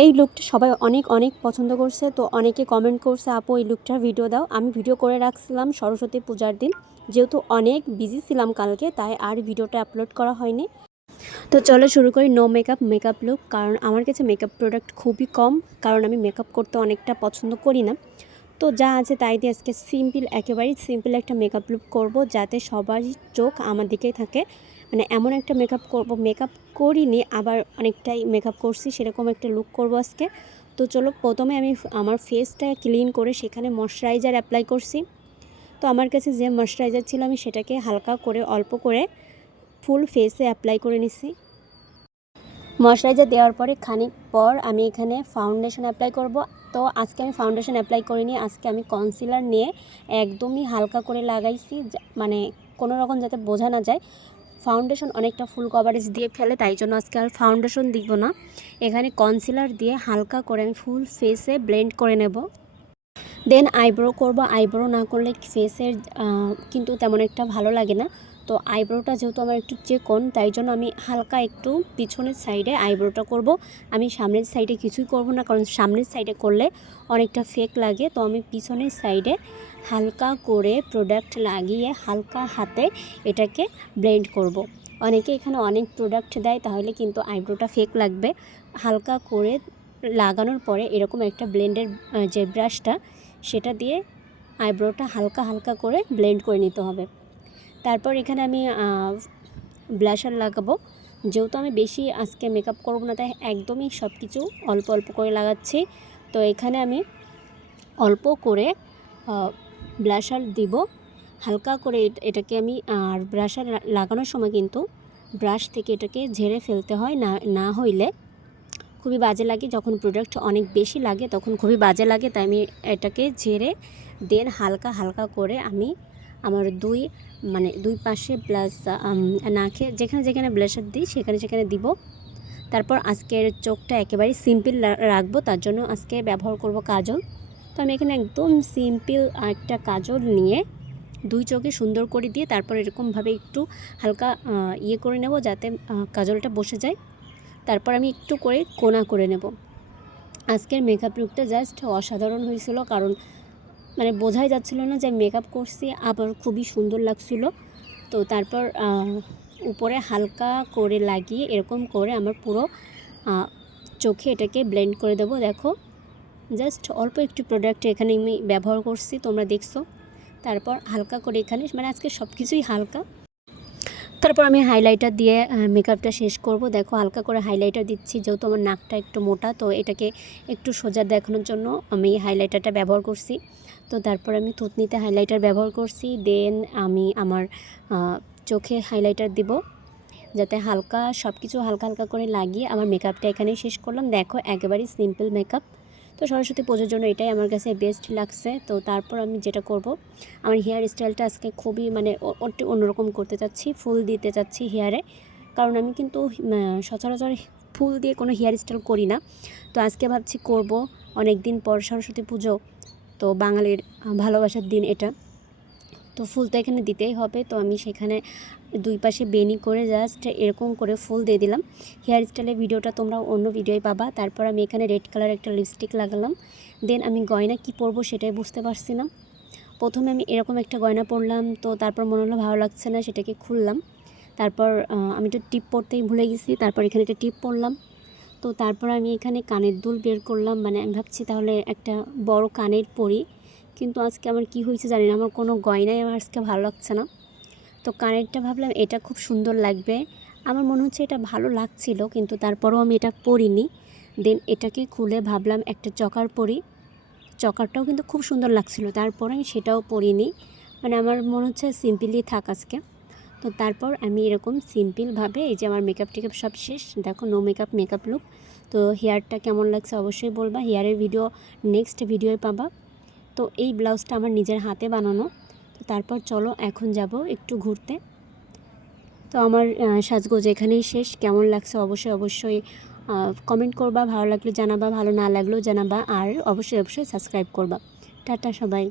এই লুকটা সবাই অনেক অনেক পছন্দ করছে। তো অনেকে কমেন্ট করছে, আপু, এই লুকটার ভিডিও দাও। আমি ভিডিও করে রাখছিলাম সরস্বতী পূজার দিন। যেহেতু অনেক বিজি ছিলাম কালকে, তাই আর ভিডিওটা আপলোড করা হয়নি। তো চলো শুরু করি নো মেকআপ মেকআপ লুক কারণ আমার কাছে মেকআপ প্রোডাক্ট খুবই কম, কারণ আমি মেকআপ করতে অনেকটা পছন্দ করি না। তো যা আছে তাই দিয়ে আজকে সিম্পল একেবারেই সিম্পল একটা মেকআপ লুক করব যাতে সবারই চোখ আমার দিকেই থাকে। মানে এমন একটা মেকআপ করব মেকআপ করিনি, আবার অনেকটাই মেকআপ করছি, সেরকম একটা লুক করব আজকে। তো চলো প্রথমে আমি আমার ফেসটা ক্লিন করে সেখানে ময়শ্চারাইজার অ্যাপ্লাই করছি। তো আমার কাছে যে ময়শ্চারাইজার ছিল আমি সেটাকে হালকা করে, অল্প করে ফুল ফেসে অ্যাপ্লাই করে নিছি। ময়শ্চারাইজার দেওয়ার পরে খানিক পর আমি এখানে ফাউন্ডেশন অ্যাপ্লাই করব। তো আজকে আমি ফাউন্ডেশন অ্যাপ্লাই করিনি, আজকে আমি কনসিলার নিয়ে একদমই হালকা করে লাগাইছি মানে কোনো রকম যাতে বোঝা না যায়। ফাউন্ডেশন অনেকটা ফুল কভারেজ দিয়ে ফেলে, তাই জন্য আজকে আর ফাউন্ডেশন দিব না। এখানে কনসিলার দিয়ে হালকা করে আমি ফুল ফেসে ব্লেন্ড করে নেব। দেন আইব্রো করব আইব্রো না করলে ফেসের কিন্তু তেমন একটা ভালো লাগে না। তো আইব্রোটা যেহেতু আমার একটু চেকন, তাই জন্য আমি হালকা একটু পিছনের সাইডে আইব্রোটা করব। আমি সামনের সাইডে কিছুই করব না, কারণ সামনের সাইডে করলে অনেকটা ফেক লাগে। তো আমি পিছনের সাইডে হালকা করে প্রোডাক্ট লাগিয়ে হালকা হাতে এটাকে ব্লেন্ড করব। অনেকে এখানে অনেক প্রোডাক্ট দেয়, তাহলে কিন্তু আইব্রোটা ফেক লাগবে। হালকা করে লাগানোর পরে এরকম একটা ব্লেন্ডের যে ব্রাশটা সেটা দিয়ে আইব্রোটা হালকা হালকা করে ব্লেন্ড করে নিতে হবে। তারপর এখানে আমি ব্লাশার লাগাবো। যেহেতু আমি বেশি আজকে মেকআপ করব না, তাই একদমই সব কিছু অল্প অল্প করে লাগাচ্ছি। তো এখানে আমি অল্প করে ব্লাশার দিব। হালকা করে এট- এটাকে আমি, আর ব্রাশার লাগানোর সময় কিন্তু ব্রাশ থেকে এটাকে ঝেড়ে ফেলতে হয় না না হইলে। খুবই বাজে লাগে যখন প্রোডাক্ট অনেক বেশি লাগে, তখন খুবই বাজে লাগে, তাই আমি এটাকে ঝেড়ে দেন হালকা হালকা করে আমি আমার দুই মানে দুই পাশে প্লাস নাকে যেখানে যেখানে ব্লাশার দিই সেখানে সেখানে দিব। তারপর আজকের চোখটা একেবারেই সিম্পল রাখব, তার জন্য আজকে ব্যবহার করব কাজল। তো আমি এখানে একদম সিম্পল একটা কাজল নিয়ে দুই চোখে সুন্দর করে দিয়ে তারপর এরকমভাবে একটু হালকা ইয়ে করে নেব যাতে কাজলটা বসে যায়। তারপর আমি একটু করে কোনা করে নেব। আজকের মেকআপ লুকটা জাস্ট অসাধারণ হয়েছিল কারণ মানে বোঝাই যাচ্ছিল না যে মেকআপ করছি, আবার খুবই সুন্দর লাগছিল। তো তারপর উপরে হালকা করে লাগিয়ে এরকম করে আমার পুরো চোখে এটাকে ব্লেন্ড করে দেবো। দেখো জাস্ট অল্প একটু প্রোডাক্ট এখানে আমি ব্যবহার করছি, তোমরা দেখছ। তারপর হালকা করে এখানে মানে আজকে সব কিছুই হালকা। তারপর আমি হাইলাইটার দিয়ে মেকআপটা শেষ করব। দেখো, হালকা করে হাইলাইটার দিচ্ছি, যেহেতু আমার নাকটা একটু মোটা, তো এটাকে একটু সোজা দেখানোর জন্য আমি হাইলাইটারটা ব্যবহার করছি। তো তারপর আমি থুতনিতে হাইলাইটার ব্যবহার করছি দেন আমি আমার চোখে হাইলাইটার দিব, যাতে হালকা সব কিছু হালকা হালকা করে লাগিয়ে আমার মেকআপটা এখানেই শেষ করলাম। দেখো, একেবারেই সিম্পল মেকআপ তো সরস্বতী পুজোর জন্য এটাই আমার কাছে বেস্ট লাগছে। তো তারপর আমি যেটা করব, আমার হেয়ার স্টাইলটা আজকে খুবই মানে অন্যরকম করতে চাচ্ছি, ফুল দিতে চাচ্ছি হেয়ারে কারণ আমি কিন্তু সচরাচর ফুল দিয়ে কোনো হেয়ার স্টাইল করি না। তো আজকে ভাবছি করব অনেক দিন পর সরস্বতী পুজো তো বাঙালির ভালোবাসার দিন এটা। তো ফুল তো এখানে দিতেই হবে, তো আমি সেখানে দুই পাশে বেনি করে জাস্ট এরকম করে ফুল দিয়ে দিলাম। হেয়ার স্টাইলের ভিডিওটা তোমরা অন্য ভিডিওয় পাবা, তারপর আমি এখানে রেড কালার একটা লিপস্টিক লাগালাম। দেন আমি গয়না কি পরবো সেটাই বুঝতে পারছি না। প্রথমে আমি এরকম একটা গয়না পরলাম, তো তারপর মনে হলো ভালো লাগছে না, সেটাকে খুললাম। তারপর আমি তো টিপ পরতেই ভুলে গেছি, তারপর এখানে একটা টিপ পরলাম। তো তারপর আমি এখানে কানের দুল বের করলাম। মানে আমি ভাবছি তাহলে একটা বড় কানের পরি। কিন্তু আজকে আমার কি হয়েছে জানি না, আমার কোনো গয়নাই আমার আজকে ভালো লাগছে না। তো কানেরটা ভাবলাম এটা খুব সুন্দর লাগবে। আমার মনে হচ্ছে এটা ভালো লাগছিল, কিন্তু তারপরেও আমি এটা পরিনি। দেন এটাকে খুলে ভাবলাম একটা চকার পরি। চকারটাও কিন্তু খুব সুন্দর লাগছিল, তারপরে আমি সেটাও পরিনি। মানে আমার মনে হচ্ছে সিম্পলি থাক আজকে। তো তারপর আমি এরকম সিম্পলভাবে এই যে আমার মেকআপ টেকআপ সব শেষ, দেখো নো মেকআপ মেকআপ লুক তো হেয়ারটা কেমন লাগছে অবশ্যই বলবা হেয়ারের ভিডিও নেক্সট ভিডিওয় পাবা। তো এই ব্লাউজটা আমার নিজের হাতে বানানো, তো তারপর চলো এখন যাব একটু ঘুরতে। তো আমার সাজগোজ এখানেই শেষ, কেমন লাগছে অবশ্যই অবশ্যই কমেন্ট করবা, ভালো লাগলে জানাবা, ভালো না লাগলেও জানাবা, আর অবশ্যই অবশ্যই সাবস্ক্রাইব করবা। টাটা সবাই।